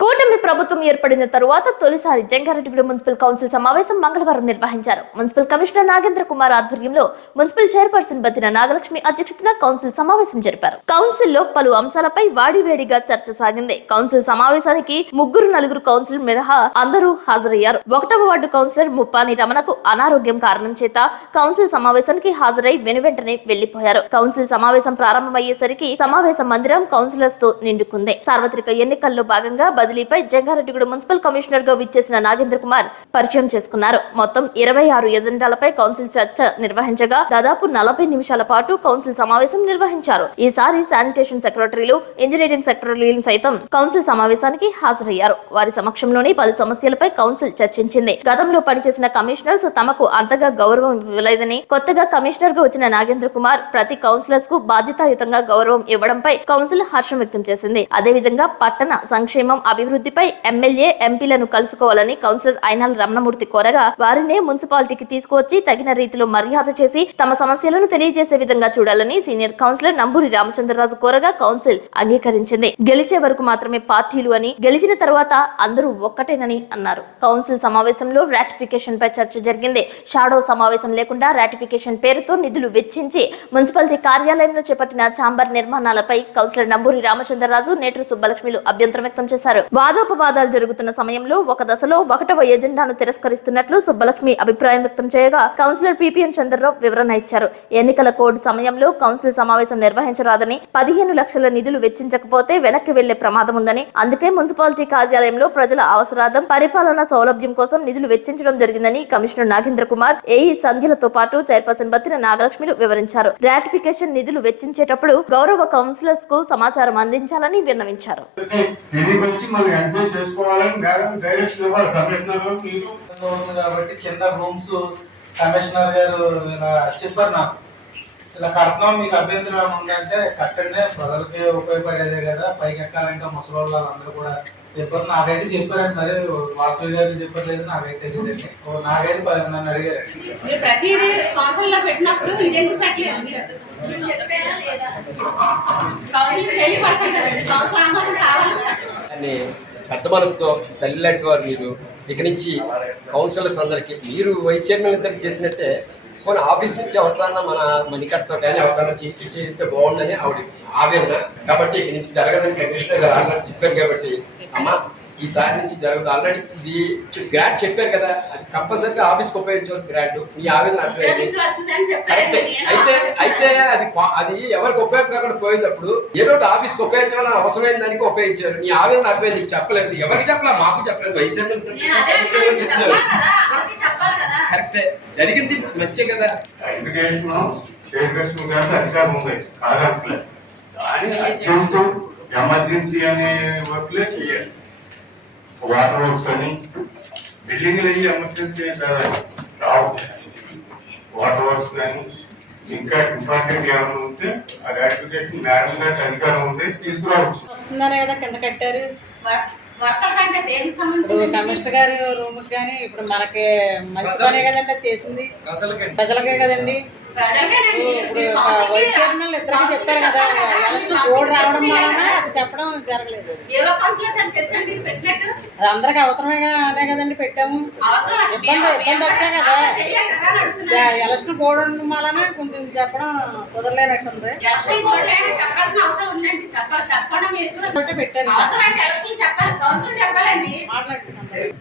కూటమి ప్రభుత్వం ఏర్పడిన తరువాత తొలిసారి జంగారెడ్డిగూడెం మున్సిపల్ కౌన్సిల్ సమావేశం మంగళవారం నిర్వహించారు. మున్సిపల్ కమిషనర్ నాగేంద్ర కుమార్ ఆధ్వర్యంలో మున్సిపల్ చైర్పర్సన్ బతిన నాగలక్ష్మి అధ్యక్షతన కౌన్సిల్ సమావేశం జరిపారు. కౌన్సిల్లో పలు అంశాలపై వాడివేడిగా చర్చ సాగింది. కౌన్సిల్ సమావేశానికి ముగ్గురు నలుగురు కౌన్సిల్ మినహా అందరూ హాజరయ్యారు. ఒకటవ వార్డు కౌన్సిలర్ ముప్పాని రమణకు అనారోగ్యం కారణం చేత కౌన్సిల్ సమావేశానికి హాజరై వెనువెంటనే వెళ్ళిపోయారు. కౌన్సిల్ సమావేశం ప్రారంభమయ్యేసరికి సమావేశ మందిరం కౌన్సిలర్స్తో నిండుకుంది. సార్వత్రిక ఎన్నికల్లో భాగంగా బదిలీపై జంగారెడ్డిగూడ మున్సిపల్ కమిషనర్గా విచ్చేసిన నాగేంద్ర కుమార్ పరిచయం చేసుకున్నారు. మొత్తం ఇరవై ఆరు ఎజెండాలపై కౌన్సిల్ చర్చ నిర్వహించగా దాదాపు నలభై నిమిషాల పాటు కౌన్సిల్ సమావేశం నిర్వహించారు. ఈసారి శానిటేషన్ సెక్రటరీలు ఇంజనీరింగ్ సెక్రటరీలు సైతం కౌన్సిల్ సమావేశానికి హాజరయ్యారు. వారి సమక్షంలోనే పలు సమస్యలపై కౌన్సిల్ చర్చించింది. గతంలో పనిచేసిన కమిషనర్స్ తమకు అంతగా గౌరవం ఇవ్వలేదని కొత్తగా కమిషనర్గా వచ్చిన నాగేంద్ర కుమార్ ప్రతి కౌన్సిలర్స్కు బాధ్యతాయుతంగా గౌరవం ఇవ్వడంపై కౌన్సిల్ హర్షం వ్యక్తం చేసింది. అదేవిధంగా పట్టణ సంక్షేమం అభివృద్ధిపై ఎమ్మెల్యే ఎంపీలను కలుసుకోవాలని కౌన్సిలర్ అయినాల రమణమూర్తి కోరగా వారినే మున్సిపాలిటీకి తీసుకువచ్చి తగిన రీతిలో మర్యాద చేసి తమ సమస్యలను తెలియజేసే విధంగా చూడాలని సీనియర్ కౌన్సిలర్ నంబూరి రామచంద్రరాజు కోరగా కౌన్సిల్ అంగీకరించింది. గెలిచే వరకు మాత్రమే పార్టీలు అని గెలిచిన తర్వాత అందరూ ఒక్కటేనని అన్నారు. కౌన్సిల్ సమావేశంలో రాటిఫికేషన్ పై చర్చ జరిగింది. షాడో సమావేశం లేకుండా రాటిఫికేషన్ పేరుతో నిధులు వెచ్చించి మున్సిపాలిటీ కార్యాలయంలో చేపట్టిన ఛాంబర్ నిర్మాణాలపై కౌన్సిలర్ నంబూరి రామచంద్రరాజు నేట్రు సుబ్బలక్ష్మిలు అభ్యంతరం వ్యక్తం చేశారు. వాదోపవాదాలు జరుగుతున్న సమయంలో ఒక దశలో ఒకటవ ఎజెండాను తిరస్కరిస్తున్నట్లు సుబ్బలక్ష్మి అభిప్రాయం వ్యక్తం చేయగా కౌన్సిలర్ పిపిఎన్ చంద్రరావు వివరణ ఇచ్చారు. ఎన్నికల కోడ్ సమయంలో కౌన్సిల్ సమావేశం నిర్వహించరాదని పదిహేను లక్షల నిధులు వెచ్చించకపోతే వెనక్కి వెళ్ళే ప్రమాదం ఉందని అందుకే మున్సిపాలిటీ కార్యాలయంలో ప్రజల అవసరార్థం పరిపాలన సౌలభ్యం కోసం నిధులు వెచ్చించడం జరిగిందని కమిషనర్ నాగేంద్ర కుమార్ ఏఈ సంధ్యలతో పాటు చైర్పర్సన్ బత్తిన నాగలక్ష్మిలు వివరించారు. రాటిఫికేషన్ నిధులు వెచ్చించేటప్పుడు గౌరవ కౌన్సిలర్స్కు సమాచారం అందించాలని విన్నవించారు. మనం ఎంక్వైరీ చేసుకోవాలని మేడం డైరెక్షన్ ఇవ్వాలి కమిషనర్ మీరు. ఉంది కాబట్టి కింద రూమ్స్ కమిషనర్ గారు ఇలా చెప్పారు నాకు. ఇలా కట్నం మీకు అభ్యంతరం ఏమైనా ఉందంటే కట్టండి ప్రజలకి ఉపయోగపడేదే కదా పైకి ఎక్కాలంటే ముసలి వాళ్ళు వాళ్ళందరూ కూడా చెప్పారు. నాకైతే చెప్పారండి మరి వాసవి గారికి చెప్పలేదు నాకైతే తెలియదండి. ఓ నాకైతే పది నన్ను అడిగారు. మీరు ప్రతిదీ కౌన్సిల్లో పెట్టినప్పుడు ఇదెందుకు పెట్టలేదు మీరు? మీరు చెప్పారా లేదా? కౌన్సిల్ తెలియపరచాలి కదండి కౌన్సిల్ ఆమోదం కావాలి వాటిని పెద్ద మనసుతో తల్లి లాంటి వారు మీరు ఇక నుంచి కౌన్సిలర్స్ అందరికీ మీరు వైస్ చైర్మన్ ఇద్దరికి చేసినట్టే కొన్ని ఆఫీస్ నుంచి ఎవరితోనన్నా మన మణికట్తో కానీ ఎవరితోనన్నా చేస్తే బాగుండని ఆవిడ ఆవేదన. కాబట్టి ఇక నుంచి జరగదని కమిషనర్ గారు చెప్పారు కాబట్టి అమ్మ ఈసారి నుంచి జరగదు. ఆల్రెడీ ఇది గ్రాంట్ చెప్పారు కదా అది కంపల్సరీగా ఆఫీస్కి ఉపయోగించాలి గ్రాంట్ మీ ఆవేదన కరెక్ట్ అయితే అయితే అది అది ఎవరికి ఉపయోగపడకుండా పోయేటప్పుడు ఏదో ఒకటి ఆఫీస్కి ఉపయోగించాలని అవసరమైన దానికి ఉపయోగించారు. నీ ఆవేదన అర్థమైంది నీకు చెప్పలేదు. ఎవరికి చెప్పలే? మాకు చెప్పలేదు. కరెక్టే జరిగింది మంచే కదా. అప్లికేషన్ చైర్పర్సన్ గారికి అధికారం ఉంది. కాదంటలేదు ఎమర్జెన్సీ అనే వర్క్లే చేయాలి. వాటర్ వర్క్స్ అని బిల్డింగ్లు అయ్యి ఎమర్జెన్సీ రావు. వాటర్ వర్క్స్ కానీ ఇంకా ఇంపార్టెంట్ ఏమైనా ఉంటే ఆ రాటిఫికేషన్ మేడం గారికి అధికారం ఉంది తీసుకురావచ్చు. వస్తుందనే కదా కింద కట్టారు. కమిషనర్ గారి రూమ్ కానీ ఇప్పుడు మనకి మంచి పనే కదండి అది చేసింది. ప్రజలకే కదండి. ఇద్దరికి చెప్పారు కదా కోడ్ రావడం వలన అది చెప్పడం జరగలేదు. అది అందరికి అవసరమేగా అనే కదండి పెట్టాము. ఇబ్బంది ఇబ్బంది వచ్చా కదా. ఎలక్షన్ కోడ్ ఉండడం వలన కొంచెం చెప్పడం కుదరలేనట్టుంది.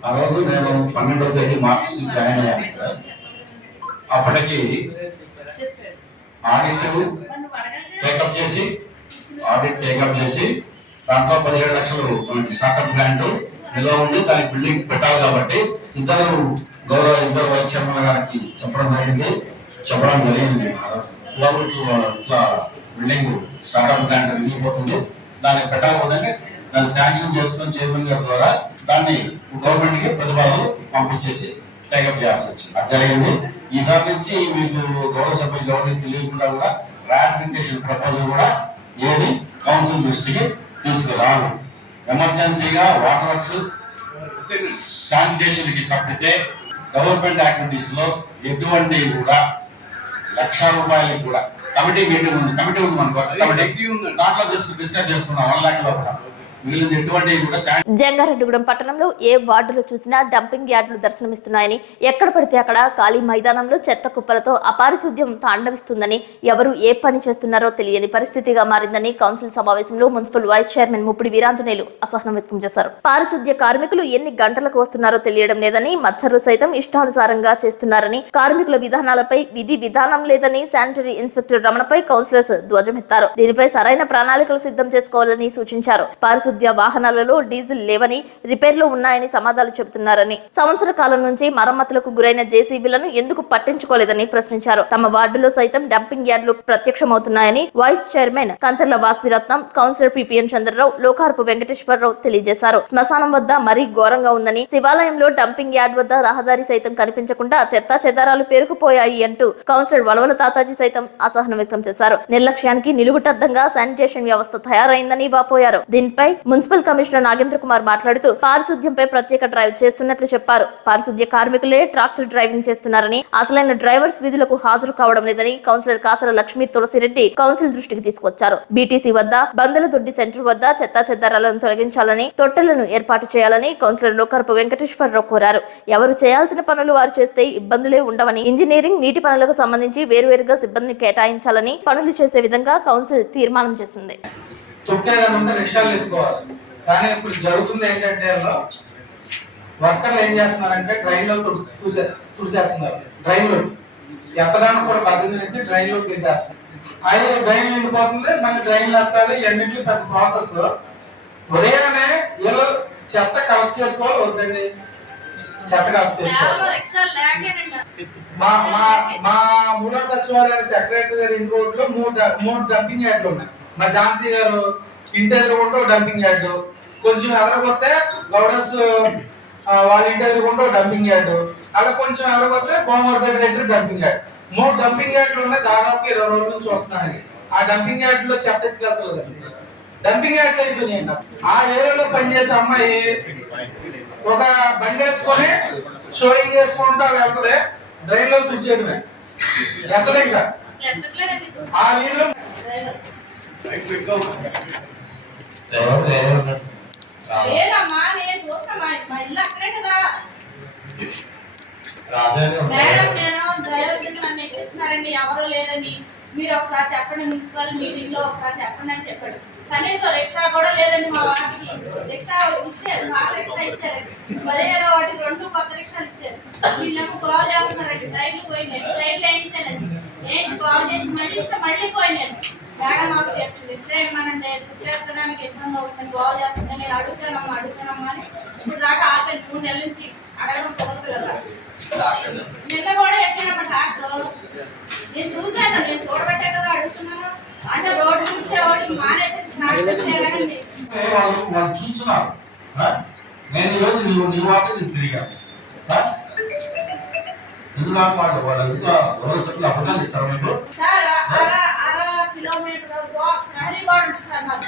ఆ రోజు నేను తేదీ జాయిన్ అయ్యాను సార్. అప్పటికి ఆడిట్ టేకప్ చేసి ఆడిట్ టేకప్ చేసి దాంట్లో పదిహేడు లక్షలు మనకి స్టార్ట్అప్ ప్లాంట్ నిల్వ ఉంది దానికి బిల్డింగ్ పెట్టాలి కాబట్టి ఇద్దరు గౌరవ ఇద్దరు వైస్ చైర్మన్ గారికి చెప్పడం జరిగింది. చెప్పడం జరిగింది. కాబట్టి ఇట్లా బిల్డింగ్ స్టార్ట్అప్ ప్లాంట్ మిగిలిపోతుంది దాన్ని పెట్టాలి దాన్ని శాంక్షన్ చేసుకుని చైర్మన్ గారి ద్వారా దాన్ని గవర్నమెంట్కి ప్రతిపాదనలు పంపించేసి టేకప్ చేయాల్సి వచ్చింది అది జరిగింది. ఈసారి నుంచి మీకు గౌరవ సభ్యులు ఎవరికి తెలియకుండా కూడా రాటిఫికేషన్ ప్రపోజల్ కూడా ఏది కౌన్సిల్ దృష్టికి తీసుకురాను ఎమర్జెన్సీగా వాటర్స్ శానిటేషన్కి తప్పితే గవర్నమెంట్ యాక్టివిటీస్లో ఎటువంటి కూడా లక్ష రూపాయలకి కూడా కమిటీ మీటింగ్ ఉంది. కమిటీ ఉంది మనకు. కమిటీ దాంట్లో డిస్కస్ చేసుకున్నాం వన్ లాక్లో కూడా జంగారెడ్డిగూడెం పట్టణంలో ఏ వార్డులో చూసినా డంపింగ్ యార్డులు దర్శనమిస్తున్నాయని ఎక్కడ పడితే అక్కడ ఖాళీ మైదానంలో చెత్త కుప్పలతో అపారిశుద్ధ్యం తాండవిస్తుందని ఎవరు ఏ పని చేస్తున్నారో తెలియని పరిస్థితిగా మారిందని కౌన్సిల్ సమావేశంలో municipal vice chairman Muppidi Veeranjaneyulu అసహనం వ్యక్తం చేశారు. పారిశుద్ధ్య కార్మికులు ఎన్ని గంటలకు వస్తున్నారో తెలియడం లేదని మచ్చరు సైతం ఇష్టానుసారంగా చేస్తున్నారని కార్మికుల విధానాలపై విధి విధానం లేదని శానిటరీ ఇన్స్పెక్టర్ రమణపై కౌన్సిలర్స్ ధ్వజమెత్తారు. దీనిపై సరైన ప్రణాళికలు సిద్ధం చేసుకోవాలని సూచించారు. పారిశుద్ధ్య వాహనాలలో డీజిల్ లేవని రిపేర్లు ఉన్నాయని సమాధానాలు చెబుతున్నారని. సంవత్సర కాలం నుంచి మరమ్మతులకు గురైన జేసీబీలను ఎందుకు పట్టించుకోలేదని ప్రశ్నించారు. తమ వార్డులో సైతం డంపింగ్ యార్డులు ప్రత్యక్షమవుతున్నాయని వైస్ చైర్మన్ కంచర్ల వాస్విరత్నం కౌన్సిలర్ పిపిఎన్ చంద్రరావు లోకార్పు వెంకటేశ్వరరావు తెలియజేశారు. శ్మశానం వద్ద మరీ ఘోరంగా ఉందని శివాలయంలో డంపింగ్ యార్డ్ వద్ద రహదారి సైతం కనిపించకుండా చెత్తా చెదారాలు పేరుకుపోయాయి అంటూ కౌన్సిలర్ వలవల తాతాజీ సైతం అసహనం వ్యక్తం చేశారు. నిర్లక్ష్యానికి నిలుగుటద్దంగా శానిటేషన్ వ్యవస్థ తయారైందని వాపోయారు. దీనిపై మున్సిపల్ కమిషనర్ నాగేంద్ర కుమార్ మాట్లాడుతూ పారిశుద్ధ్యంపై ప్రత్యేక డ్రైవ్ చేస్తున్నట్లు చెప్పారు. పారిశుద్ధ్య కార్మికులే ట్రాక్టర్ డ్రైవింగ్ చేస్తున్నారని అసలైన డ్రైవర్స్ విధులకు హాజరు కావడం లేదని కౌన్సిలర్ కాసర లక్ష్మీ తులసిరెడ్డి కౌన్సిల్ దృష్టికి తీసుకొచ్చారు. బీటీసీ వద్ద బందల దొడ్డి సెంటర్ వద్ద చెత్తా చెదారాలను తొలగించాలని తొట్టెలను ఏర్పాటు చేయాలని కౌన్సిలర్ నోకర్పు వెంకటేశ్వరరావు కోరారు. ఎవరు చేయాల్సిన పనులు వారు చేస్తే ఇబ్బందులే ఉండవని ఇంజనీరింగ్ నీటి పనులకు సంబంధించి వేరువేరుగా సిబ్బందిని కేటాయించాలని పనులు చేసే విధంగా కౌన్సిల్ తీర్మానం చేసింది. తొక్కేదని ఉంటే రిక్షాలు ఎత్తుకోవాలి. కానీ ఇప్పుడు జరుగుతుంది ఏంటంటే వర్కర్లు ఏం చేస్తున్నారంటే డ్రైన్లో తుడిసే తుడిసేస్తున్నారు డ్రైన్లో ఎత్తడానికి కూడా పద్ధతి వేసి డ్రైన్లో దింపేస్తున్నారు అది డ్రైన్ నిండిపోతుంది మళ్ళీ డ్రైన్లు ఎత్తాలి ఇవన్నింటికి పెద్ద ప్రాసెస్. ఉదయాన్నే వీళ్ళు చెత్త కలెక్ట్ చేసుకోవాలి వద్దండి. చెత్త కలెక్ట్ చేసుకోవాలి. మా మా మా మూడో సచివాలయం సెక్రటరీ గారి ఇంటి రోడ్లో మూడు మూడు డంపింగ్ యార్డ్లు ఉన్నాయి. మా ఝాన్సీ గారు ఇంటి ఎదురుకుంటూ డంపింగ్ యార్డ్ కొంచెం ఎదరకొస్తే గౌడర్స్ ఆ, వాళ్ళ ఇంటి ఎదురుకుంటూ డంపింగ్ యార్డ్ అలా కొంచెం ఎదరకొస్తే కోమర్ దగ్గర దగ్గర డంపింగ్ యార్డ్ మూడు డంపింగ్ యార్డ్లు ఉన్నాయి దాదాపు ఇరవై రోజుల నుంచి వస్తున్నాయి. ఆ డంపింగ్ యార్డ్లో చెత్త ఎత్తుకెళ్తలేదు డంపింగ్ యార్డ్ అయిపోయినాయి అన్న. ఆ ఏరియాలో పనిచేసే అమ్మాయి ఒక బండి వేసుకొని షోయింగ్ చేసుకుంటా వెళ్తుంది డ్రైన్లో ఎత్తలే ఇంకా ఆ నీళ్ళు లేదమ్మా నేను చూస్తా మా మా ఇల్లు అక్కడే కదా. మేడం నేను డ్రైవర్ కింద నన్ను ఎక్కిస్తున్నారండి ఎవరు లేరని. మీరు ఒకసారి చెప్పండి మున్సిపల్ మీటింగ్లో ఒకసారి చెప్పండి అని చెప్పాడు. కనీసం రిక్షా కూడా లేదండి మా వాటికి రిక్షా ఇచ్చారు పాత రిక్షా ఇచ్చారు పదిహేను వాటికి రెండు కొత్త రిక్షాలు ఇచ్చారు. వీళ్ళేమో కాల్ చేస్తున్నారండి. టైర్లు పోయినాయి టైర్లు వేయించానండి వేయించి బాగు చేసి మళ్ళీ ఇస్తే మళ్ళీ పోయినాడు. మేడం మాకు రిక్షా ఇవ్వమనండి చేర్చడానికి ఇబ్బంది అవుతుంది. బాగు చేస్తుంది నేను అడుగుతానమ్మా అడుగుతానమ్మా అని ఇప్పుడు దాకా ఆపేది మూడు నెలల నుంచి అడగడం కదా. నిన్న కూడా ఎక్కినప్పుడు డాక్టర్ నేను చూశాను నేను చూడబట్టే కదా అడుగుతున్నాను. అంటే రోడ్డు చూసేవాడికి మానేసేసి వాళ్ళు చూస్తున్నారు. నేను ఈరోజు నీవు నీ మాట నేను తిరిగాను. ఆ? ఎందుకు నాకు మాట వాళ్ళు గౌరవ అబద్ధాలు ఇస్తారు మీకు సార్ అర అర కిలోమీటర్ ప్రహరీ గోడ ఉంటుంది సార్ మాకు.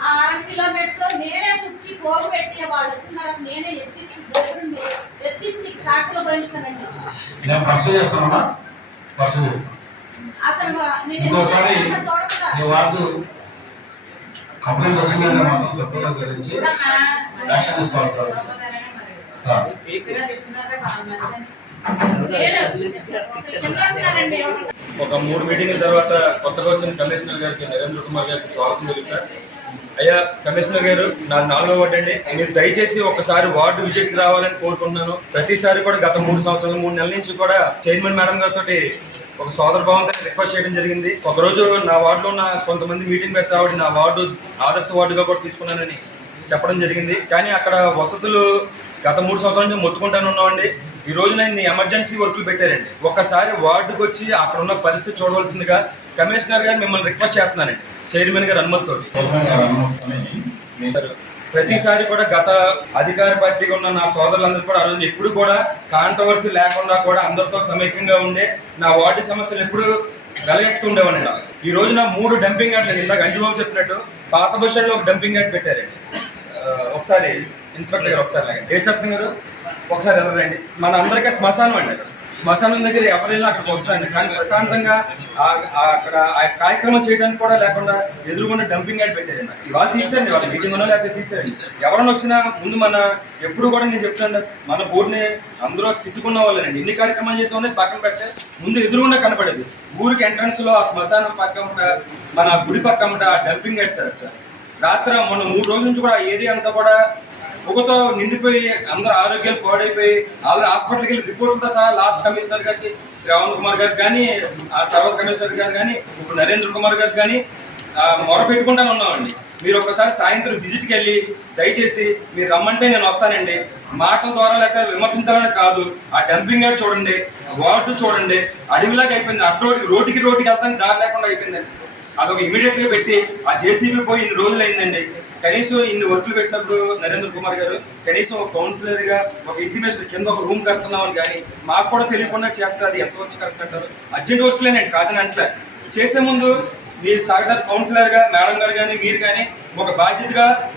ఆ అర కిలోమీటర్ నేనే కుర్చీ పోగు పెట్టి వాళ్ళు వచ్చిన తర్వాత నేనే ఎత్తిచ్చి దగ్గరుండి ఎత్తిచ్చి ట్రాక్టర్ పోయిస్తానండి నేను పరిచయం చేస్తానమ్మా. పరిచయం చేస్తాను. అతను నేను ఇంకోసారి ఎందుకు చూడకుండా. నీ వార్డు కంప్లైంట్ వచ్చిందంటే మాత్రం సభ్యుల గురించి యాక్షన్ తీసుకోవాలి సార్. ఆ. ఉన్నారండి ఒక మూడు మీటింగ్ల తర్వాత కొత్తగా వచ్చిన కమిషనర్ గారికి నరేంద్ర కుమార్ గారికి స్వాగతం తెలుపుతా. అయ్యా కమిషనర్ గారు నా నాలుగో వార్డు అండి. మీరు దయచేసి ఒకసారి వార్డు విజిట్కి రావాలని కోరుకుంటున్నాను. ప్రతిసారి కూడా గత మూడు సంవత్సరాలు మూడు నెలల నుంచి కూడా చైర్మన్ మేడం గారితో ఒక సోదర భావంతో రిక్వెస్ట్ చేయడం జరిగింది. ఒక రోజు నా వార్డులో ఉన్న కొంతమంది మీటింగ్ పెడితే ఆవిడ నా వార్డు ఆదర్శ వార్డుగా కూడా తీసుకున్నానని చెప్పడం జరిగింది. కానీ అక్కడ వసతులు గత మూడు సంవత్సరాల నుంచి మొత్తుకుంటానే ఉన్నామండి. ఈ రోజు నేను ఎమర్జెన్సీ వర్క్లు పెట్టారండి. ఒక్కసారి వార్డుకు వచ్చి అక్కడ ఉన్న పరిస్థితి చూడవలసిందిగా కమిషనర్ గారు మిమ్మల్ని రిక్వెస్ట్ చేస్తున్నానండి. చైర్మన్ గారు మీ- ప్రతిసారి కూడా గత అధికార పార్టీగా ఉన్న నా సోదరులందరూ కూడా ఆ రోజు ఎప్పుడు కూడా కాంట్రవర్సీ లేకుండా కూడా అందరితో సమైక్యంగా ఉండే నా వార్డు సమస్యలు ఎప్పుడు వెలగెత్తుండేవాడిని ఈ రోజు నా మూడు డంపింగ్ యార్డ్లు ఇందాక అంజుబాబు చెప్పినట్టు పాత బస్ స్టాండ్లో ఒక డంపింగ్ యార్డ్ పెట్టారండి. ఒకసారి ఇన్స్పెక్టర్ గారు ఒకసారి లాగండి. ఏ గారు? ఒకసారి ఎదురండి మన అందరికీ శ్మశానం అండి. శ్మశానం దగ్గర ఎవరైనా అక్కడ వస్తుందండి కానీ ప్రశాంతంగా అక్కడ ఆ కార్యక్రమం చేయడానికి కూడా లేకుండా ఎదురుగుండా డంపింగ్ యాడ్ పెట్టారండి. ఇవాళ తీసారండి వాళ్ళ మీటింగ్ ఉన్నా లేకపోతే తీసారండి ఎవరైనా వచ్చినా ముందు మన ఎప్పుడు కూడా నేను చెప్తాను మన బోర్డుని అందరూ తిట్టుకున్న వాళ్ళండి ఎన్ని కార్యక్రమాలు చేసి ఉన్నాయి పక్కన పెడితే ముందు ఎదురుగుండా కనపడేది. ఊరికి ఎంట్రన్స్లో ఆ శ్మశానం పక్క మన గుడి పక్క డంపింగ్ యాడ్ సార్ సార్. రాత్రి మొన్న మూడు రోజుల నుంచి కూడా ఆ ఏరియా అంతా కూడా పొగతో నిండిపోయి అందరూ ఆరోగ్యాలు పాడైపోయి ఆల్రెడీ హాస్పిటల్కి వెళ్ళి రిపోర్ట్లతో సహా లాస్ట్ కమిషనర్ గారికి శ్రావణ్ కుమార్ గారికి కానీ ఆ తర్వాత కమిషనర్ గారు కానీ ఇప్పుడు నరేంద్ర కుమార్ గారికి కానీ ఆ, ఉన్నామండి. మీరు ఒకసారి సాయంత్రం విజిట్కి వెళ్ళి దయచేసి మీరు రమ్మంటే నేను వస్తానండి. మాటల ద్వారా లేక విమర్శించాలని కాదు. ఆ డంపింగ్ యార్డ్ చూడండి వార్డు చూడండి అడవిలాగా అయిపోయింది. అటు రోడ్డుకి రోడ్డుకి వెళ్తాను దారి లేకుండా అయిపోయిందండి. అదొక ఇమీడియట్గా పెట్టి ఆ జేసీబీ పోయి ఇన్ని రోజులు అయిందండి. కనీసం ఇన్ని వర్క్లు పెట్టినప్పుడు నరేంద్ర కుమార్ గారు కనీసం ఒక కౌన్సిలర్గా ఒక ఇంటిమేషన్ కింద ఒక రూమ్ కడుతున్నామని కానీ మాకు కూడా తెలియకుండా చేస్తారు అది ఎంతవరకు కరెక్ట్ అంటారు? అర్జెంట్ వర్క్లే నేను కాదని అంటలే చేసే ముందు మీ సహచర కౌన్సిలర్గా మేడం గారు కానీ మీరు కానీ ఒక బాధ్యతగా